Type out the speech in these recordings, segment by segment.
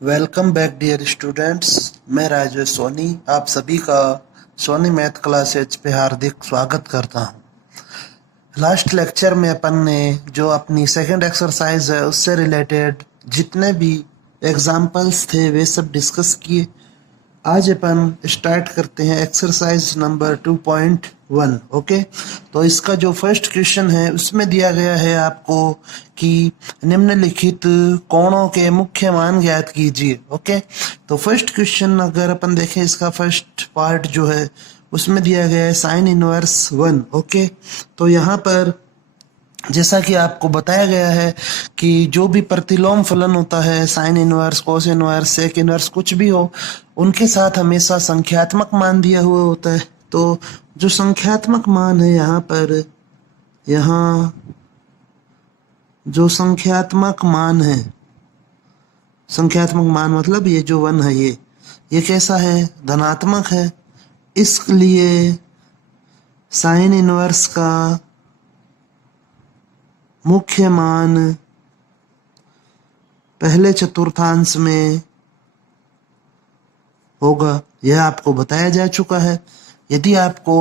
Welcome back dear students. मैं राजेश सोनी आप सभी का सोनी मैथ क्लासेज पे हार्दिक स्वागत करता हूँ। लास्ट लेक्चर में अपन ने जो अपनी सेकंड एक्सरसाइज है उससे रिलेटेड जितने भी एग्जाम्पल्स थे वे सब डिस्कस किए। आज अपन स्टार्ट करते हैं एक्सरसाइज नंबर 2.1। ओके, तो इसका जो फर्स्ट क्वेश्चन है उसमें दिया गया है आपको कि निम्नलिखित कोणों के मुख्य मान ज्ञात कीजिए। ओके, तो फर्स्ट क्वेश्चन अगर अपन देखें इसका फर्स्ट पार्ट जो है उसमें दिया गया है साइन इनवर्स 1। ओके, तो यहाँ पर जैसा कि आपको बताया गया है कि जो भी प्रतिलोम फलन होता है, sine inverse, cos inverse, sec inverse, कुछ भी हो, उनके साथ हमेशा संख्यात्मक मान दिया हुआ होता है। तो जो संख्यात्मक मान है यहाँ जो संख्यात्मक मान है, संख्यात्मक मान मतलब ये जो 1 है ये कैसा है, धनात्मक है। इसलिए साइन इनवर्स का मुख्य मान पहले चतुर्थांश में होगा, यह आपको बताया जा चुका है। यदि आपको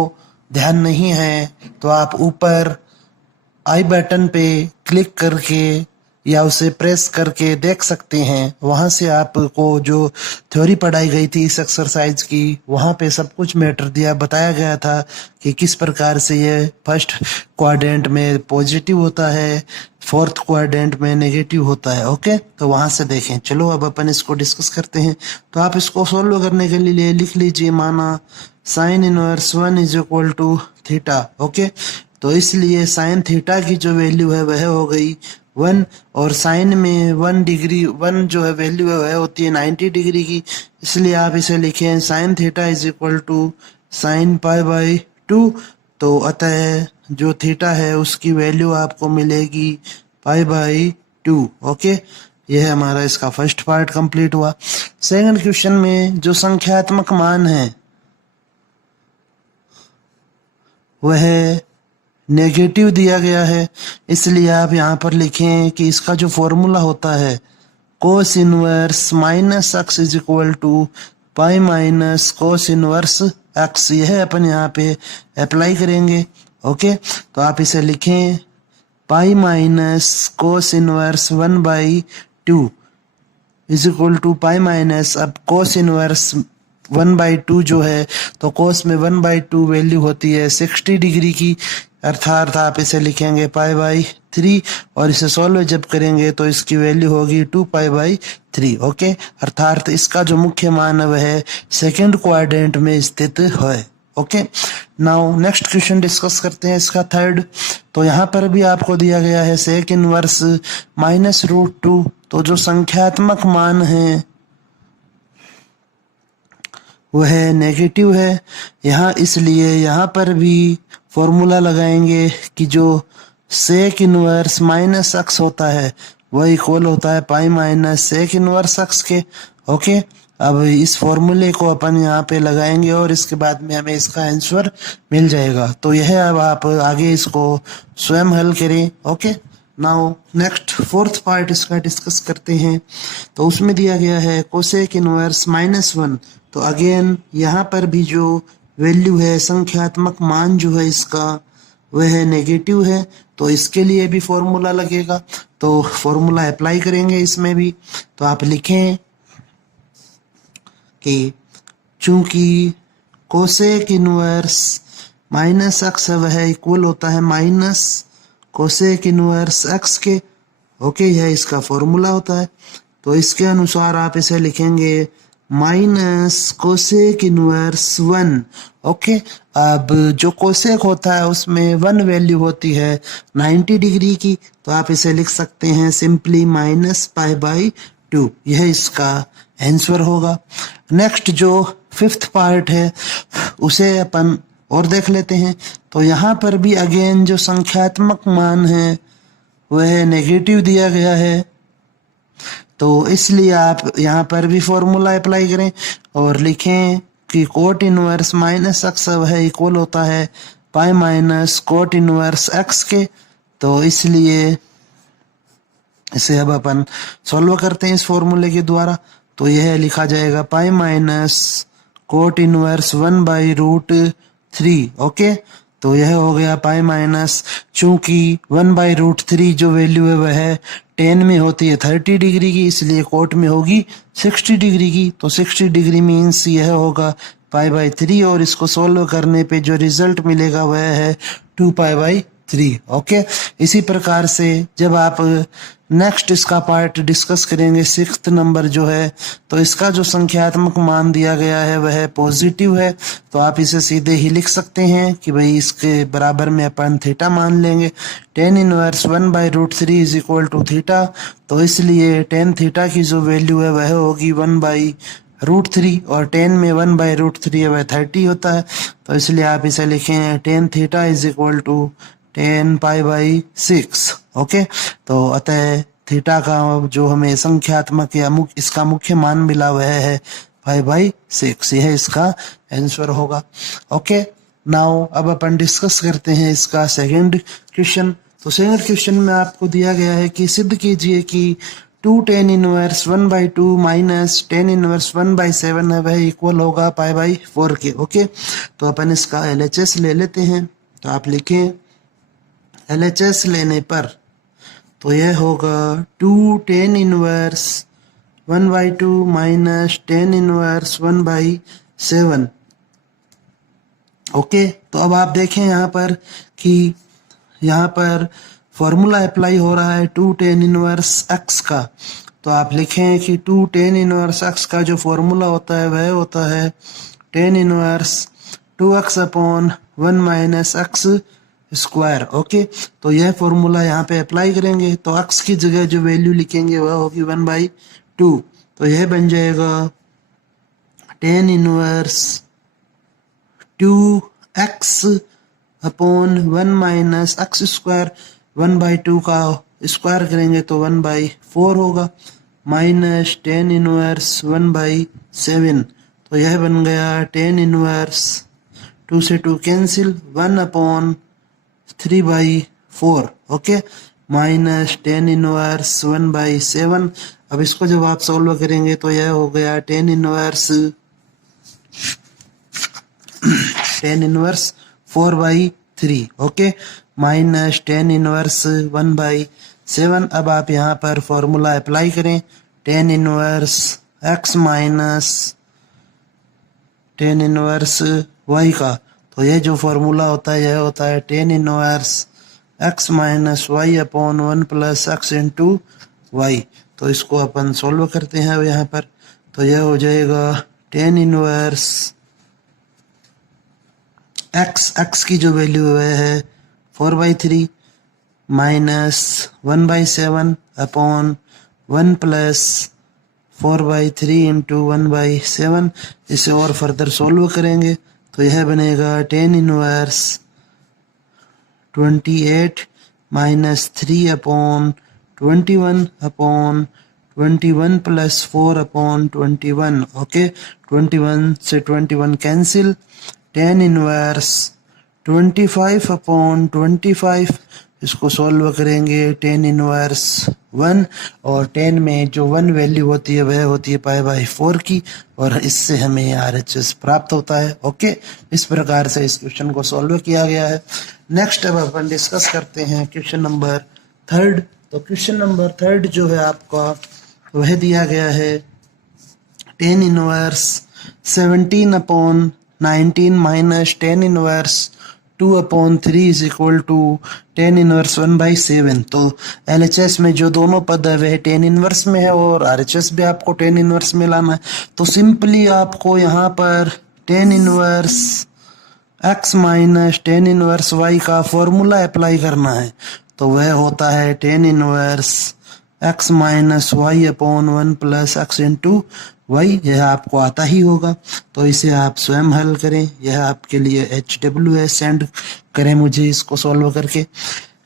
ध्यान नहीं है तो आप ऊपर आई बटन पे क्लिक करके या उसे प्रेस करके देख सकते हैं। वहां से आपको जो थ्योरी पढ़ाई गई थी इस एक्सरसाइज की, वहां पे सब कुछ मैटर दिया बताया गया था कि किस प्रकार से ये फर्स्ट क्वाड्रेंट में पॉजिटिव होता है, फोर्थ क्वाड्रेंट में नेगेटिव होता है। ओके, तो वहां से देखें। चलो अब अपन इसको डिस्कस करते हैं। तो आप इसको सोल्व करने के लिए लिख लीजिए, माना sine inverse 1 is equal to theta. Okay, तो इसलिए साइन थीटा की जो वैल्यू है वह हो गई 1, और साइन में 1 डिग्री 1 जो है वैल्यू है वह होती है 90 डिग्री की। इसलिए आप इसे लिखें sine theta is equal to sine pi by 2। तो अतः जो थीटा है उसकी वैल्यू आपको मिलेगी पाई बाई 2। ओके, यह हमारा इसका फर्स्ट पार्ट कंप्लीट हुआ। सेकंड क्वेश्चन में जो संख्यात्मक मान है वह नेगेटिव दिया गया है। इसलिए आप यहाँ पर लिखें कि इसका जो फॉर्मूला होता है cos inverse minus x is equal to pi minus cos inverse x, यह अपन यहाँ पे अप्लाई करेंगे। ओके, तो आप इसे लिखें pi minus cos inverse 1/2 is equal to pi minus, अब कोस इनवर्स 1/2 जो है, तो कोस में 1/2 वैल्यू होती है 60 डिग्री की, अर्थात आप इसे लिखेंगे पाई/3, और इसे सॉल्व जब करेंगे तो इसकी वैल्यू होगी 2 पाई/3। ओके, अर्थात इसका जो मुख्य मान है वह सेकंड क्वाड्रेंट में स्थित है। Okay, now next question discuss करते हैं इसका थर्ड। तो यहाँ पर भी आपको दिया गया है सेक इनवर्स -√2। तो जो संख्यात्मक मान है वह नेगेटिव है यहाँ, इसलिए यहाँ पर भी फॉर्मूला लगाएंगे कि जो सेक इनवर्स माइनस एक्स होता है वह इक्वल होता है pi minus sec inverse x के। ओके, अब इस फॉर्मूले को अपन यहाँ पे लगाएंगे और इसके बाद में हमें इसका आंसर मिल जाएगा। तो यह अब आप आगे इसको स्वयं हल करें। Okay, now next fourth part इसका डिस्कस करते हैं। तो उसमें दिया गया है कोसेक इनवर्स -1। तो अगेन यहाँ पर भी जो वैल्यू है, संख्यात्मक मान जो है इसका वह नेगेटिव है, तो इसके लिए भी फॉर्मूला लगेगा। तो फॉर्मूला अप्लाई करेंगे इसमें भी। तो आप लिखें कि चूंकि कोसेक इनवर्स माइनस एक्स है वह इक्वल होता है माइनस कोसेक इनवर्स एक्स के। ओके, यह इसका फॉर्मूला होता है। तो इसके अनुसार आप इसे लिखेंगे माइनस कोसेक इनवर्स 1। ओके, अब जो कोसेक होता है उसमें 1 वैल्यू होती है 90 डिग्री की, तो आप इसे लिख सकते हैं सिंपली -पाई/2। यह इसका आंसर होगा। नेक्स्ट जो फिफ्थ पार्ट है उसे अपन और देख लेते हैं। तो यहाँ पर भी अगेन जो संख्यात्मक मान है वह नेगेटिव दिया गया है, तो इसलिए आप यहाँ पर भी फॉर्मूला अप्लाई करें और लिखें कि कोट इनवर्स माइनस एक्स वह इक्वल होता है pi minus cot inverse x के। तो इसलिए इसे अब अपन सॉल्व करते हैं इस फॉर्मूले के द्वारा। तो यह लिखा जाएगा pi minus cot inverse 1/√3। Okay, तो यह हो गया पाई माइनस, चूंकि 1/√3 जो वैल्यू है वह टेन में होती है 30 डिग्री की, इसलिए कोट में होगी 60 डिग्री की। तो 60 डिग्री मीन्स यह होगा पाई/3, और इसको सोल्व करने पे जो रिजल्ट मिलेगा वह है 2π/3। ओके, इसी प्रकार से जब आप नेक्स्ट इसका पार्ट डिस्कस करेंगे 6th नंबर जो है, तो इसका जो संख्यात्मक मान दिया गया है वह पॉजिटिव है, तो आप इसे सीधे ही लिख सकते हैं कि भाई इसके बराबर में अपन थीटा मान लेंगे। tan inverse 1/√3 is equal to theta, तो इसलिए tan थीटा की जो वैल्यू है वह होगी 1/√3, और tan में 1/√3 है वह 30 होता है, तो इसलिए आप इसे लिखें tan theta is equal to tan π/6। Okay, तो अतः थीटा का जो हमें संख्यात्मक या इसका मुख्य मान मिला वह है π/6, यह इसका आंसर होगा। ओके, नाउ अब अपन डिस्कस करते हैं इसका सेकंड क्वेश्चन। तो सेकंड क्वेश्चन में आपको दिया गया है कि सिद्ध कीजिए कि 2 tan inverse 1/2 minus tan inverse 1/7 है वह इक्वल होगा π/4 के। ओके, तो अपन इसका LHS ले लेते हैं, तो आप लिखें LHS लेने पर तो यह होगा 2 tan inverse 1/2 minus tan inverse 1/7। Okay, तो अब आप देखें यहाँ पर कि यहाँ पर फॉर्मूला अप्लाई हो रहा है 2 tan इनवर्स x का, तो आप लिखें कि 2 tan इनवर्स x का जो फॉर्मूला होता है वह होता है tan inverse 2x upon 1 minus x square. Okay, तो यह फॉर्मूला यहाँ पे अप्लाई करेंगे, तो x की जगह जो वैल्यू लिखेंगे वह होगी 1/2, तो यह बन जाएगा tan inverse 2x upon 1 minus x square, 1/2 का स्क्वायर करेंगे तो 1/4 होगा, माइनस tan इनवर्स 1/7, तो यह बन गया tan इनवर्स 2 से 2 cancel 1 upon 3/4। Okay, minus tan inverse 1/7। अब इसको जब आप सॉल्व करेंगे तो यह हो गया tan inverse 4/3। Okay, minus tan inverse 1/7। अब आप यहाँ पर फॉर्मूला अप्लाई करें tan inverse x minus tan inverse y का, तो यह जो फॉर्मूला होता है यह होता है tan inverse x minus y upon 1 plus x into y. तो इसको अपन सोल्व करते हैं अब यहाँ पर, तो यह हो जाएगा tan इनवर्स x की जो वैल्यू है 4/3 माइनस 1/7 अपॉन 1 प्लस 4/3 इंटू 1/7। इसे और फर्दर सोल्व करेंगे तो यह बनेगा tan inverse 28 minus 3 upon 21 upon 21 plus 4 upon 21। Okay, 21 से 21 कैंसिल, tan इनवर्स 25 अपॉन 25, इसको सॉल्व करेंगे tan इनवर्स 1, और tan में जो 1 वैल्यू होती है वह होती है π/4 की, और इससे हमें RHS प्राप्त होता है। ओके, इस प्रकार से इस क्वेश्चन को सॉल्व किया गया है। नेक्स्ट अब अपन डिस्कस करते हैं क्वेश्चन नंबर 3। तो क्वेश्चन नंबर 3 जो है आपका वह दिया गया है tan inverse 17 upon 19 minus tan inverse 2/3 is equal to tan inverse 1/7। तो LHS में जो दोनों पद है वह tan इनवर्स में है, और RHS भी आपको tan इनवर्स में लाना है। तो सिंपली आपको यहाँ पर tan inverse x minus tan inverse y का फॉर्मूला अप्लाई करना है, तो वह होता है tan inverse x minus y upon 1 plus x into y. यह आपको आता ही होगा, तो इसे आप स्वयं हल करें, यह आपके लिए HW है, सेंड करें मुझे इसको सॉल्व करके।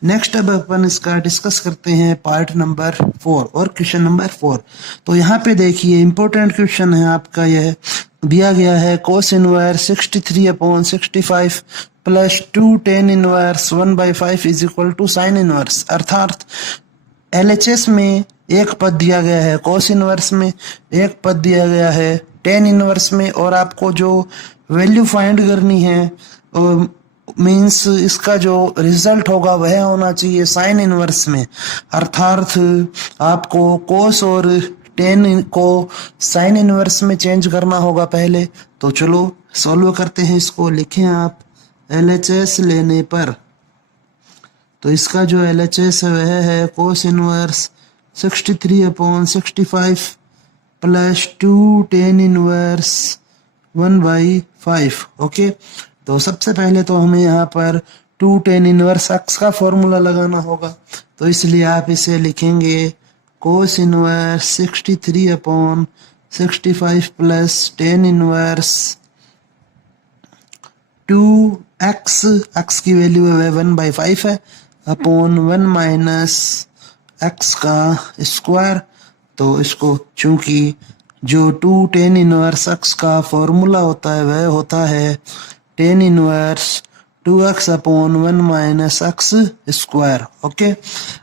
नेक्स्ट अब अपन इसका डिस्कस करते हैं पार्ट नंबर 4 और क्वेश्चन नंबर 4। तो यहाँ पे देखिए इंपॉर्टेंट क्वेश्चन है आपका, यह दिया गया है cos inverse 63 upon 65 plus 2 tan inverse 1/5 is equal to sine inverse. अर्थात LHS में एक पद दिया गया है कोस इनवर्स में, एक पद दिया गया है टेन इनवर्स में, और आपको जो वैल्यू फाइंड करनी है मींस इसका जो रिजल्ट होगा वह होना चाहिए साइन इनवर्स में। अर्थात आपको कोस और टेन को साइन इनवर्स में चेंज करना होगा पहले। तो चलो सॉल्व करते हैं इसको। लिखें आप LHS लेने पर, तो इसका जो LHS है वह है cos inverse 63/65 plus 2 tan inverse 1/5। Okay, तो सबसे पहले तो हमें यहाँ पर 2 टेन इनवर्स एक्स का फॉर्मूला लगाना होगा। तो इसलिए आप इसे लिखेंगे cos inverse 63/65 plus tan inverse 2x की वैल्यू है 1/5 है अपॉन 1 माइनस एक्स का स्क्वायर। तो इसको चूंकि जो 2 टेन इनवर्स एक्स का फॉर्मूला होता है वह होता है tan inverse 2x upon 1 minus x square. Okay,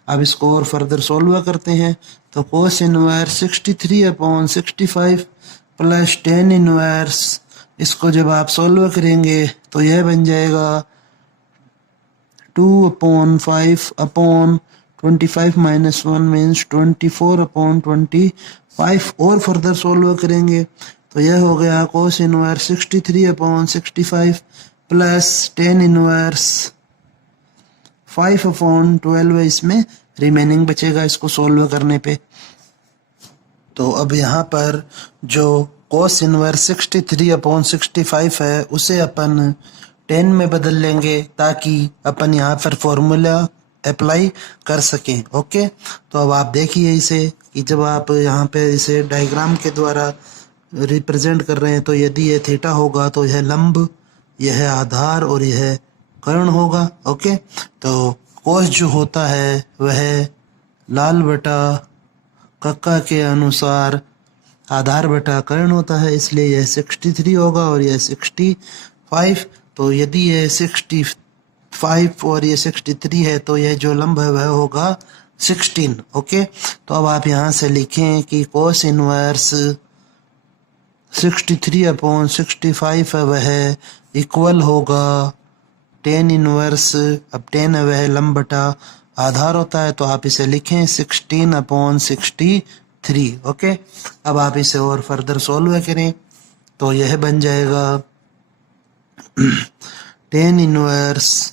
अब इसको और फर्दर सोल्व करते हैं। तो cos inverse 63/65 plus tan inverse, इसको जब आप सोल्व करेंगे तो यह बन जाएगा 2/5 अपॉन 25 माइनस 1 मीन्स 24/25, और फर्दर सोल्व करेंगे तो यह हो गया cos inverse 63/65 plus tan inverse 5/12, इसमें रिमेनिंग बचेगा इसको सोल्व करने पे। तो अब यहाँ पर जो कोस इनवर्स 63/65 है उसे अपन 10 में बदल लेंगे ताकि अपन यहाँ पर फॉर्मूला अप्लाई कर सकें। ओके, तो अब आप देखिए इसे कि जब आप यहाँ पे इसे डायग्राम के द्वारा रिप्रेजेंट कर रहे हैं तो यदि यह थीटा होगा तो यह लंब, यह आधार और यह कर्ण होगा। ओके, तो कोस जो होता है वह लाल बटा कक्का के अनुसार आधार बटा कर्ण होता है, इसलिए यह 63 होगा और यह 65। तो यदि यह 65 और ये 63 है तो यह जो लंब है वह होगा 16। ओके, तो अब आप यहाँ से लिखें कि कोस इनवर्स 63/65 है वह इक्वल होगा टेन इनवर्स, अब 10 है वह लंब बटा आधार होता है, तो आप इसे लिखें 16/63। ओके, अब आप इसे और फर्दर सोल्व करें तो यह बन जाएगा 10 इनवर्स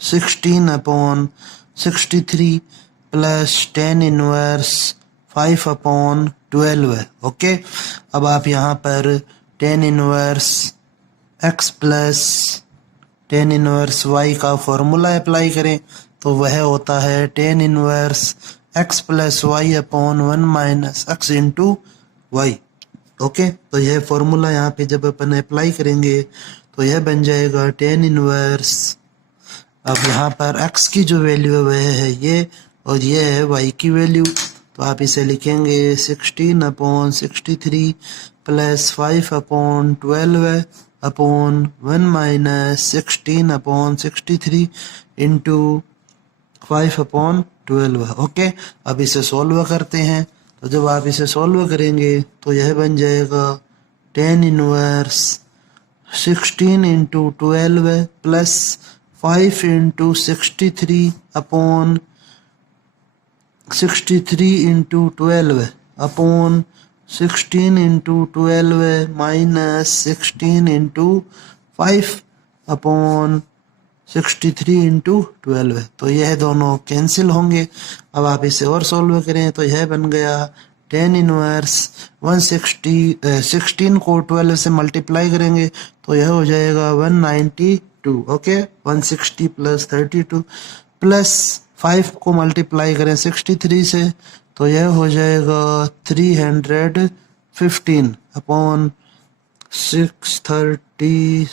16/63 प्लस 10 इनवर्स 5/12। ओके, अब आप यहाँ पर 10 inverse x plus 10 inverse y का फॉर्मूला अप्लाई करें तो वह होता है 10 inverse x plus y upon 1 minus x into y. Okay, तो यह फॉर्मूला यहाँ पे जब अपन अप्लाई करेंगे तो यह बन जाएगा 10 इनवर्स, अब यहाँ पर x की जो वैल्यू है वह है ये और ये है y की वैल्यू, तो आप इसे लिखेंगे 16/63 plus 5/12 upon 1 minus 16/63 into 5/12। Okay, अब इसे सोल्व करते हैं तो जब आप इसे सोल्व करेंगे तो यह बन जाएगा 10 inverse 16 into 12 plus 5 into 63 upon 63 into 12 upon 16 into 12 minus 16 into 5 upon 63 into 12। तो यह दोनों कैंसिल होंगे। अब आप इसे और सोल्व करें तो यह बन गया 10 इनवर्स 16 को 12 से मल्टीप्लाई करेंगे तो यह हो जाएगा 192। ओके, 160 प्लस 32 प्लस 5 को मल्टीप्लाई करें 63 से तो यह हो जाएगा 315 अपॉन 630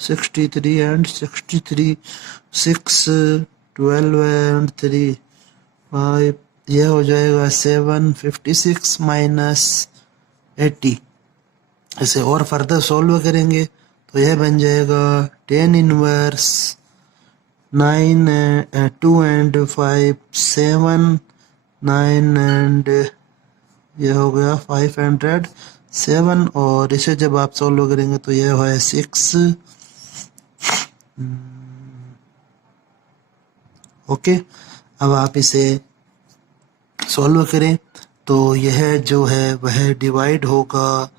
63 एंड 63 6 12 एंड 3 5, यह हो जाएगा 756 माइनस 80। इसे और फर्दर सोल्व करेंगे तो यह बन जाएगा 10 इनवर्स 9 2 एंड 5 7 9 एंड ये हो गया 507, और इसे जब आप सोल्व करेंगे तो ये है 6। ओके, अब आप इसे सॉल्व करें तो यह जो है वह डिवाइड होगा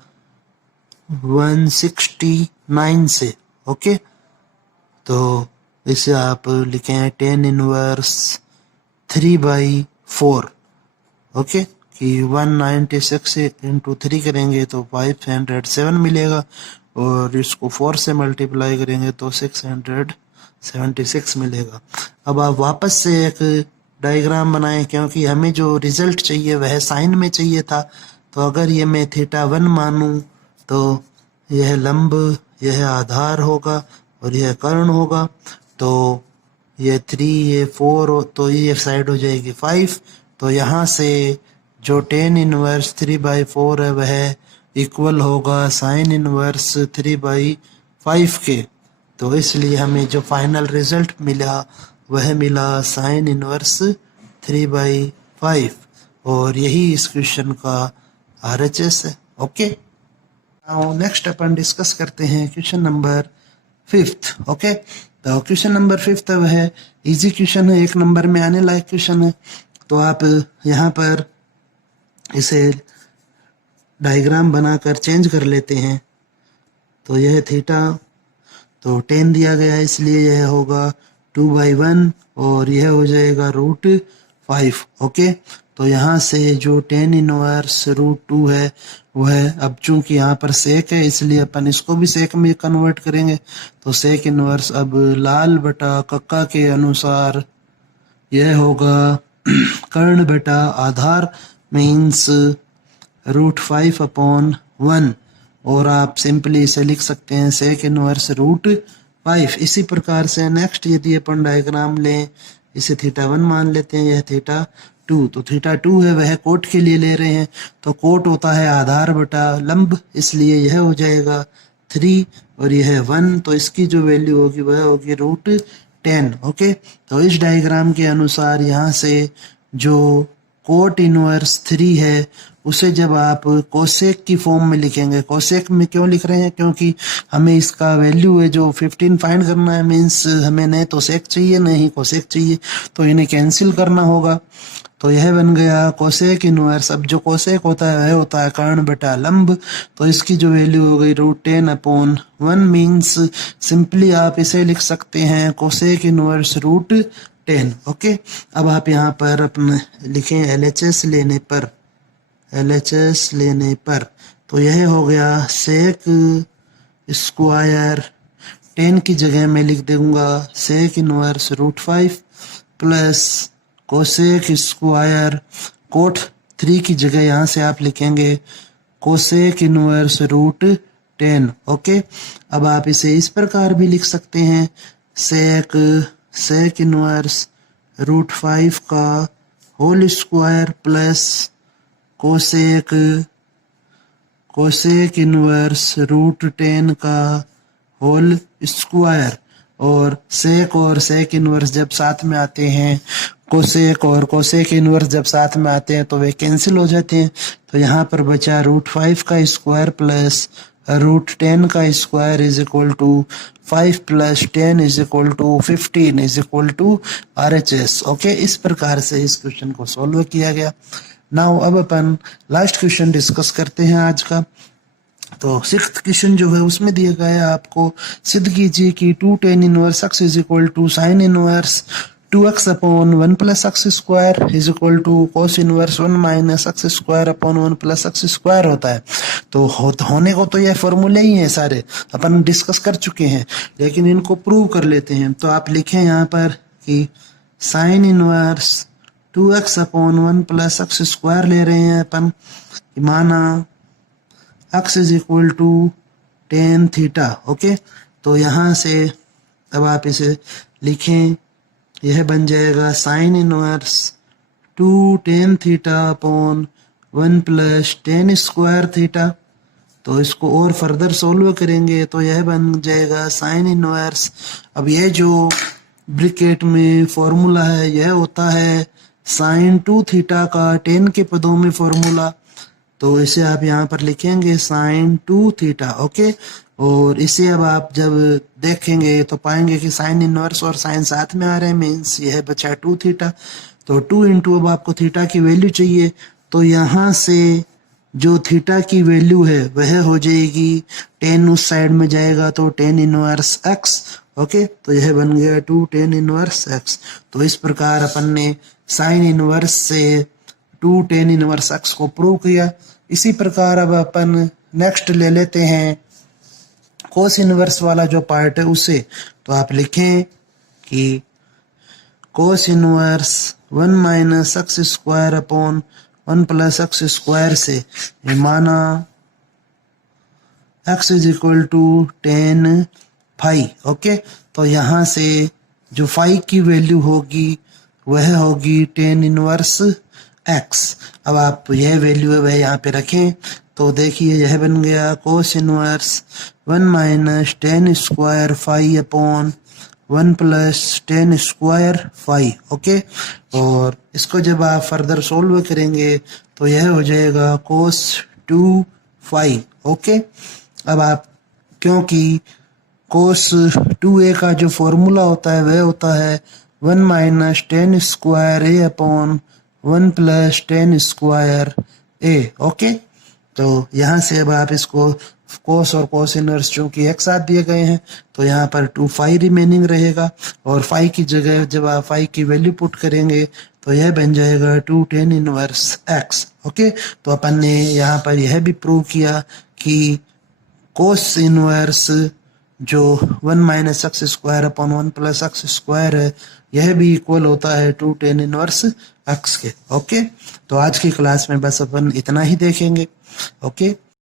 169 से। ओके, तो इसे आप लिखें 10 इनवर्स 3/4। ओके, कि 196 इंटू 3 करेंगे तो 507 मिलेगा, और इसको 4 से मल्टीप्लाई करेंगे तो 676 मिलेगा। अब आप वापस से एक डायग्राम बनाएं, क्योंकि हमें जो रिजल्ट चाहिए वह साइन में चाहिए था। तो अगर ये मैं θ1 मानूं तो यह लंब, यह आधार होगा और यह कर्ण होगा। तो ये 3, ये 4, तो ये साइड हो जाएगी 5। तो यहाँ से जो 10 इनवर्स 3/4 है वह इक्वल होगा साइन इनवर्स 3/5 के। तो इसलिए हमें जो फाइनल रिजल्ट मिला वह मिला साइन इनवर्स 3/5, और यही इस क्वेश्चन का RHS है। ओके, नाउ नेक्स्ट अपन डिस्कस करते हैं क्वेश्चन नंबर 5। ओके, तो क्वेश्चन नंबर 5 वह इजी क्वेश्चन है, 1 नंबर में आने लायक क्वेश्चन है। तो आप यहाँ पर इसे डायग्राम बनाकर चेंज कर लेते हैं। तो यह थीटा तो 10 दिया गया है, इसलिए यह होगा 2/1, और यह हो जाएगा √5। ओके, तो यहाँ से जो 10 इनवर्स √2 है वह, अब चूंकि यहाँ पर सेक है इसलिए अपन इसको भी सेक में कन्वर्ट करेंगे। तो सेक इनवर्स अब लाल बटा कक्का के अनुसार यह होगा कर्ण बटा आधार मीन्स √5/1, और आप सिंपली इसे लिख सकते हैं सेक इनवर्स √5। इसी प्रकार से नेक्स्ट यदि अपन डायग्राम लें, इसे θ1 मान लेते हैं, यह θ2। तो θ2 है वह कोट के लिए ले रहे हैं, तो कोट होता है आधार बटा लंब, इसलिए यह हो जाएगा 3 और यह 1। तो इसकी जो वैल्यू होगी वह होगी √10। ओके, तो इस डायग्राम के अनुसार यहाँ से जो कोट इनवर्स 3 है उसे जब आप कोसेक की फॉर्म में लिखेंगे, कोसेक में क्यों लिख रहे हैं, क्योंकि हमें इसका वैल्यू है जो 15 फाइंड करना है, मीन्स हमें नहीं तो सेक चाहिए नहीं कोसेक चाहिए, तो इन्हें कैंसिल करना होगा। तो यह बन गया कोसेक इनवर्स। अब जो कोसेक होता है वह होता है कर्ण बटा लंब, तो इसकी जो वैल्यू हो गई √10/1 मीन्स सिंपली आप इसे लिख सकते हैं कोसेक इनवर्स √10। ओके, अब आप यहाँ पर अपने लिखें LHS लेने पर तो यह हो गया सेक स्क्वायर 10 की जगह मैं लिख दूंगा sec inverse √5 plus cosec square cot 3 की जगह यहाँ से आप लिखेंगे कोसेक इनवर्स √10। ओके, अब आप इसे इस प्रकार भी लिख सकते हैं सेक इनवर्स √5 का whole square plus cosec inverse √10 का होल स्क्वायर। और सेक इनवर्स जब साथ में आते हैं, कोसेक और कोसेक इनवर्स जब साथ में आते हैं तो वे कैंसिल हो जाते हैं। तो यहाँ पर बचा √5 का स्क्वायर प्लस √10 का square is equal to 5 plus 10 is equal to 15 is equal to RHS। Okay, इस प्रकार से इस क्वेश्चन को सॉल्व किया गया। नाउ अब अपन लास्ट क्वेश्चन डिस्कस करते हैं आज का। तो 6th क्वेश्चन जो है उसमें दिया गया है आपको सिद्ध कीजिए कि 2tan inverse x is equal to sine inverse 2x/1 + x square is equal to cos inverse 1 - x square upon 1 + x square होता है। तो होने को तो यह फॉर्मूले ही है, सारे अपन डिस्कस कर चुके हैं, लेकिन इनको प्रूव कर लेते हैं। तो आप लिखें यहाँ पर कि sign inverse 2x/1 + x square ले रहे हैं अपन, माना x is equal to tan theta. Okay, तो यहाँ से अब आप इसे लिखें, यह बन जाएगा sine inverse 2 tan theta upon 1 + tan square theta. तो इसको और फर्दर सोल्व करेंगे तो यह बन जाएगा साइन इनवर्स। अब यह जो ब्रैकेट में फॉर्मूला है यह होता है साइन 2 थीटा का टेन के पदों में फॉर्मूला, तो इसे आप यहाँ पर लिखेंगे साइन 2 थीटा। ओके, और इसे अब आप जब देखेंगे तो पाएंगे कि साइन इनवर्स और साइन साथ में आ रहे हैं, मीन्स यह बचा 2 थीटा। तो 2 इंटू अब आपको थीटा की वैल्यू चाहिए, तो यहाँ से जो थीटा की वैल्यू है वह हो जाएगी, टेन उस साइड में जाएगा तो टेन इनवर्स एक्स। ओके, तो यह बन गया 2 टेन इनवर्स एक्स। तो इस प्रकार अपन ने साइन इनवर्स से 2 टेन इनवर्स एक्स को प्रूव किया। इसी प्रकार अब अपन नेक्स्ट ले लेते हैं कोस इनवर्स वाला जो पार्ट है उसे। तो आप लिखें कि cos inverse 1 minus x square upon 1 plus x square से माना x is equal to tan phi. Okay, तो यहाँ से जो फाई की वैल्यू होगी वह होगी टेन इनवर्स x। अब आप यह वैल्यू है वह यहाँ पे रखें, तो देखिए यह बन गया cos inverse 1 minus tan square phi upon 1 plus tan square phi. Okay, और इसको जब आप फर्दर सोल्व करेंगे तो यह हो जाएगा कोस 2 फाई। ओके, अब आप क्योंकि कोस 2a का जो फॉर्मूला होता है वह होता है 1 माइनस टेन स्क्वायर ए अपॉन 1 प्लस टेन स्क्वायर ए। ओके, तो यहाँ से अब आप इसको कोस और कोस इनवर्स चूंकि एक साथ दिए गए हैं तो यहाँ पर 2 फाई रिमेनिंग रहेगा, और फाई की जगह जब आप फाई की वैल्यू पुट करेंगे तो यह बन जाएगा 2 टेन इनवर्स एक्स। ओके, तो अपन ने यहाँ पर यह भी प्रूव किया कि कोस इनवर्स जो 1 minus x square upon 1 plus x square है यह भी इक्वल होता है 2 टेन इनवर्स एक्स के। ओके, तो आज की क्लास में बस अपन इतना ही देखेंगे। ओके।